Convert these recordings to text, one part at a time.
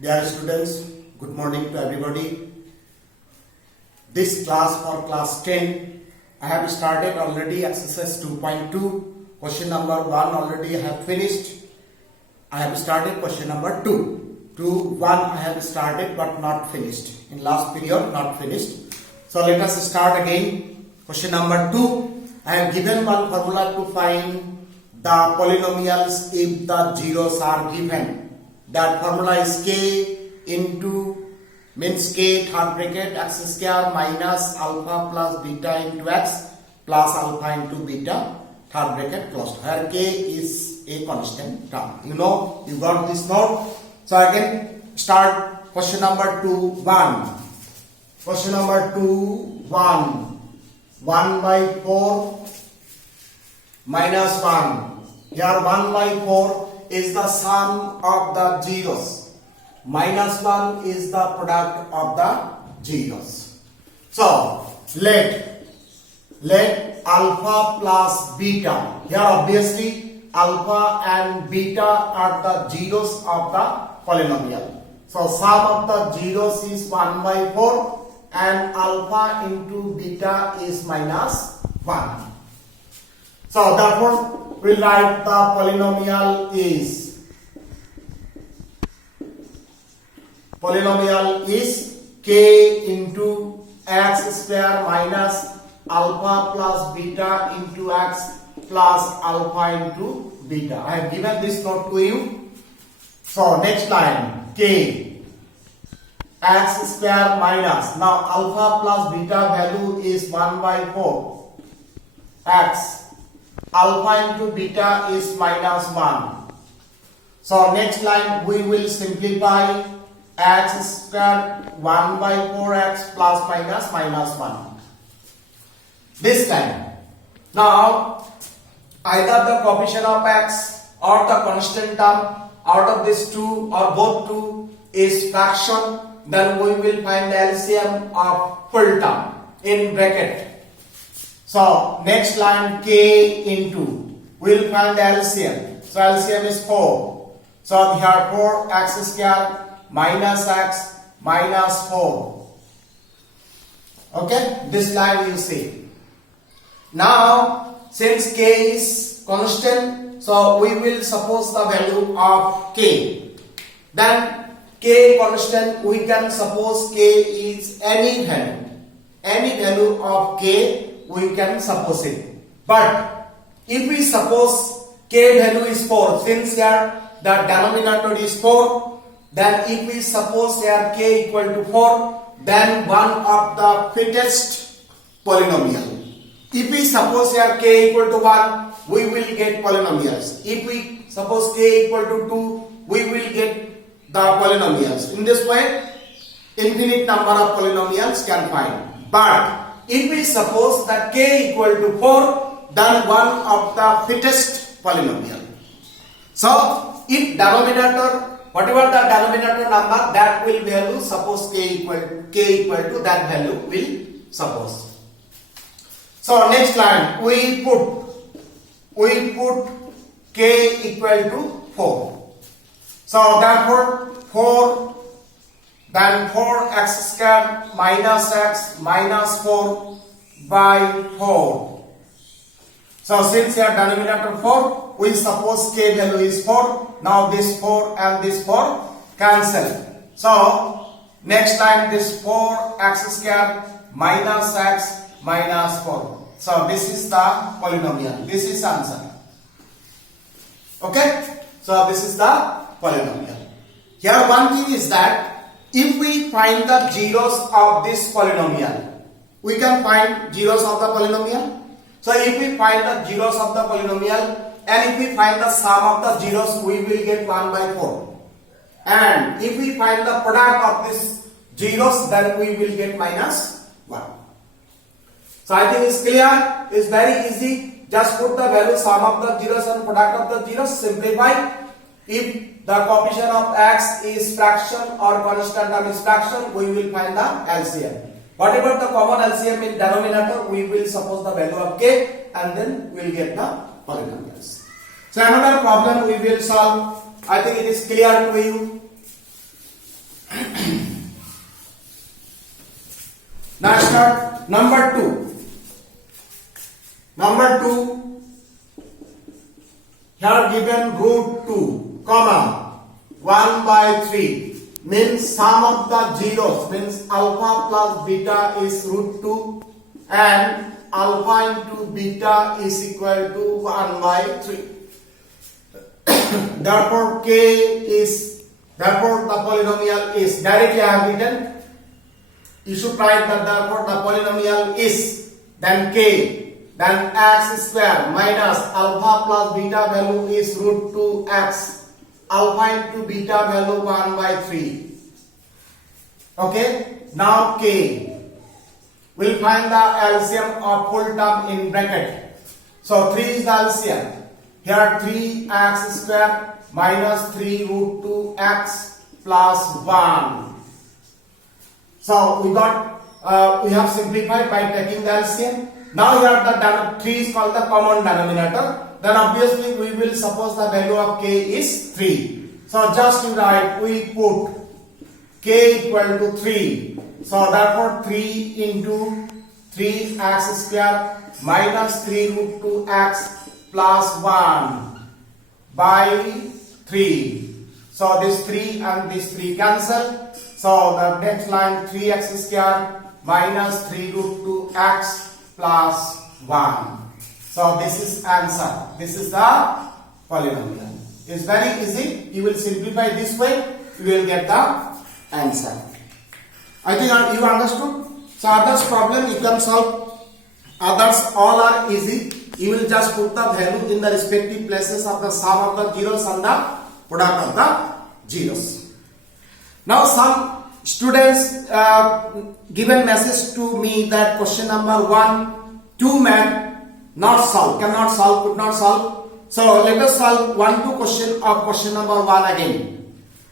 Dear students, good morning to everybody. This class for class 10, I have started already exercise 2.2. Question number 1 already I have finished. I have started question number 2. 1 I have started but not finished. In last period not finished. So let us start again. Question number 2. I have given one formula to find the polynomials if the zeros are given. That formula is k into means k third bracket x square minus alpha plus beta into x plus alpha into beta third bracket closed, where k is a constant term. You got this note. So I can start question number 2 1. Question number 2 1. 1 by 4 minus 1. Here 1 by 4 is the sum of the zeros. Minus 1 is the product of the zeros. So let alpha plus beta. Here obviously alpha and beta are the zeros of the polynomial. So sum of the zeros is 1 by 4 and alpha into beta is minus 1. So therefore we write the polynomial is k into x square minus alpha plus beta into x plus alpha into beta. I have given this note to you. So next line, k x square minus, now alpha plus beta value is 1 by 4 x. Alpha into beta is minus 1. So next line we will simplify x square 1 by 4x plus minus 1. This time. Now either the coefficient of x or the constant term out of this two or both two is fraction, then we will find the LCM of full term in bracket. So next line k into, we will find the LCM. So LCM is 4. So here 4x square minus x minus 4. Okay, this line you see. Now since k is constant, so we will suppose the value of k. Then k constant, we can suppose k is any value of k. We can suppose it. But if we suppose k value is 4, since here the denominator is 4, then if we suppose here k equal to 4, then one of the fittest polynomial. If we suppose here k equal to 1, we will get polynomials. If we suppose k equal to 2, we will get the polynomials. In this way, infinite number of polynomials can find. But if we suppose that k equal to 4, then one of the fittest polynomial. So if denominator, whatever the denominator number, that will value, suppose k equal to that value will suppose. So next line we put k equal to 4. So therefore 4, then 4x square minus x minus 4 by 4. So since here denominator 4, we suppose k value is 4. Now this 4 and this 4 cancel. So next time this 4x square minus x minus 4. So this is the polynomial. This is answer. Okay. So this is the polynomial. Here one thing is that if we find the zeros of this polynomial, we can find zeros of the polynomial. So if we find the zeros of the polynomial and if we find the sum of the zeros, we will get 1 by 4. And if we find the product of these zeros, then we will get minus 1. So I think it's clear, it's very easy. Just put the value sum of the zeros and product of the zeros, simplify. If the coefficient of x is fraction or constant term is fraction, we will find the LCM. Whatever the common LCM in denominator, we will suppose the value of k and then we will get the polynomials. So another problem we will solve. I think it is clear to you. Now start number 2. Number 2, here given root 2, comma 1 by 3 means sum of the zeros means alpha plus beta is root 2 and alpha into beta is equal to 1 by 3. Therefore the polynomial is directly I have written. You should write that therefore the polynomial is then k, then x square minus alpha plus beta value is root 2x, alpha into beta value 1 by 3. Okay, now k. We'll find the LCM of full term in bracket. So 3 is the LCM. Here 3x square minus 3 root 2x plus 1. So we have simplified by taking the LCM. Now here the 3 is called the common denominator. Then obviously we will suppose the value of k is 3. So just to write, we put k equal to 3. So therefore 3 into 3x square minus 3 root 2x plus 1 by 3. So this 3 and this 3 cancel. So the next line 3x square minus 3 root 2x plus 1. So this is answer. This is the polynomial. It's very easy. You will simplify this way. You will get the answer. I think you understood. So others problem you can solve. Others all are easy. You will just put the value in the respective places of the sum of the zeros and the product of the zeros. Now some students given message to me that question number 1, 2 cannot solve, could not solve. So let us solve 1-2 question of question number 1 again.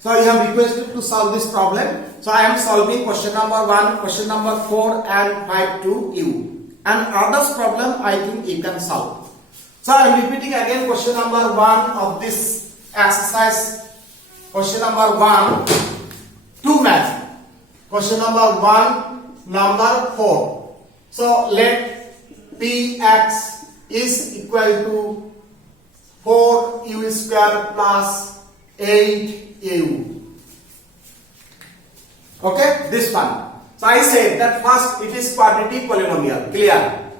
So you have requested to solve this problem. So I am solving question number 1, question number 4 and 5 to you. And others problem I think you can solve. So I am repeating again question number 1 of this exercise. Question number 1, 2 math. Question number 1, number 4. So let px is equal to 4u square plus 8u. Okay, this one. So I said that first it is quadratic polynomial, clear.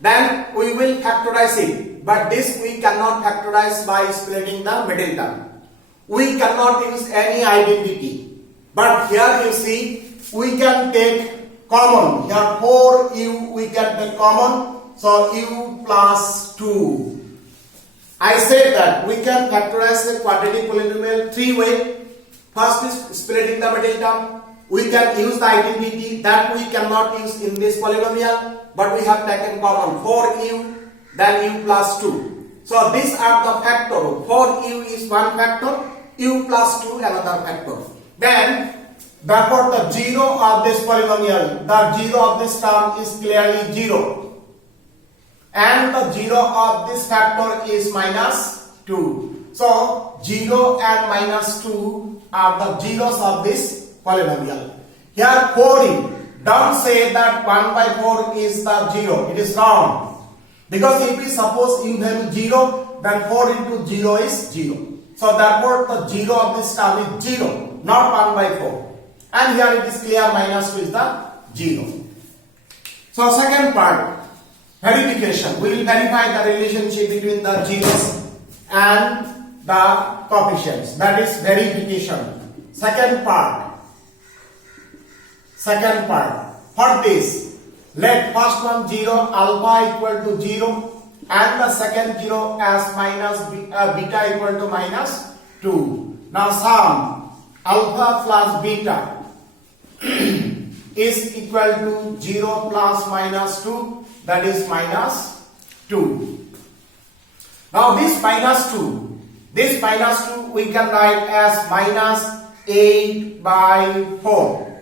Then we will factorize it, but this we cannot factorize by splitting the middle term. We cannot use any identity. But here you see, we can take common. Here 4u we can take common. So u plus 2. I said that we can factorize the quadratic polynomial 3 ways. First is splitting the middle term. We can use the identity that we cannot use in this polynomial, but we have taken common 4u, then u plus 2. So these are the factor. 4u is one factor, u plus 2 another factor. Then therefore the 0 of this polynomial, the 0 of this term is clearly 0. And the 0 of this factor is minus 2. So 0 and minus 2 are the zeros of this polynomial. Here 4u, don't say that 1 by 4 is the 0. It is wrong. Because if we suppose u value 0, then 4 into 0 is 0. So therefore the 0 of this term is 0, not 1 by 4. And here it is clear minus 2 is the 0. So second part, verification. We will verify the relationship between the zeros and the coefficients. That is verification. Second part. For this, let first one 0, alpha equal to 0, and the second 0 as minus beta equal to minus 2. Now sum alpha plus beta is equal to 0 plus minus 2, that is minus 2. Now this minus 2 we can write as minus 8 by 4.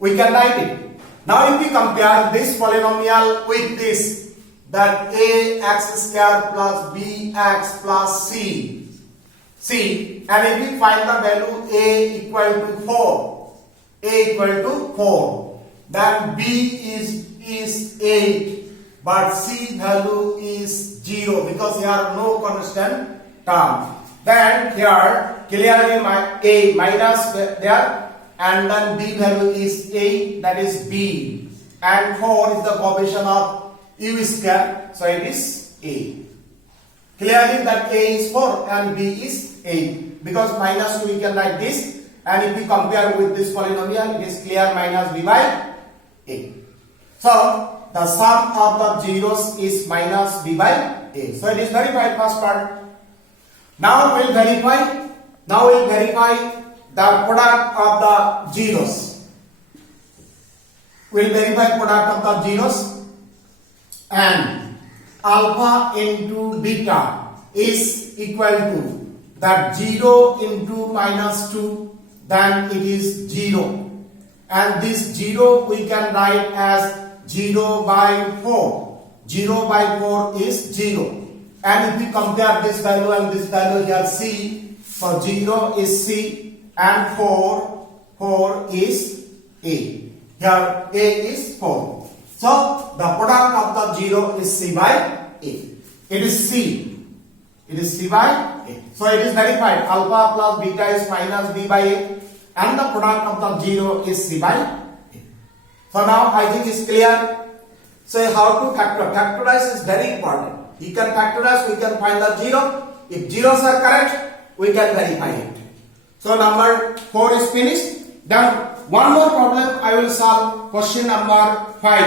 We can write it. Now if we compare this polynomial with this, that ax square plus bx plus c. C, and if we find the value A equal to 4, A equal to 4, then B is 8, but C value is 0 because here are no constant term. Then here clearly A minus there, and then B value is 8, that is B, and 4 is the coefficient of U square, so it is A. Clearly that A is 4 and B is 8, because minus 2 we can write this, and if we compare with this polynomial, it is clear minus B by A. So the sum of the zeros is minus B by A. So it is verified, first part. Now we'll verify the product of the zeros. We'll verify product of the zeros, and alpha into beta is equal to that 0 into minus 2, then it is 0, and this 0 we can write as 0 by 4. 0 by 4 is 0, and if we compare this value and this value here, C, so 0 is C and 4 is A. Here A is 4. So the product of the 0 is C by A. It is C. It is C by A. So it is verified. Alpha plus beta is minus B by A, and the product of the 0 is C by A. So now I think it's clear. So how to factor? Factorize is very important. You can factorize, we can find the 0. If zeros are correct, we can verify it. So number 4 is finished. Then one more problem I will solve, question number 5.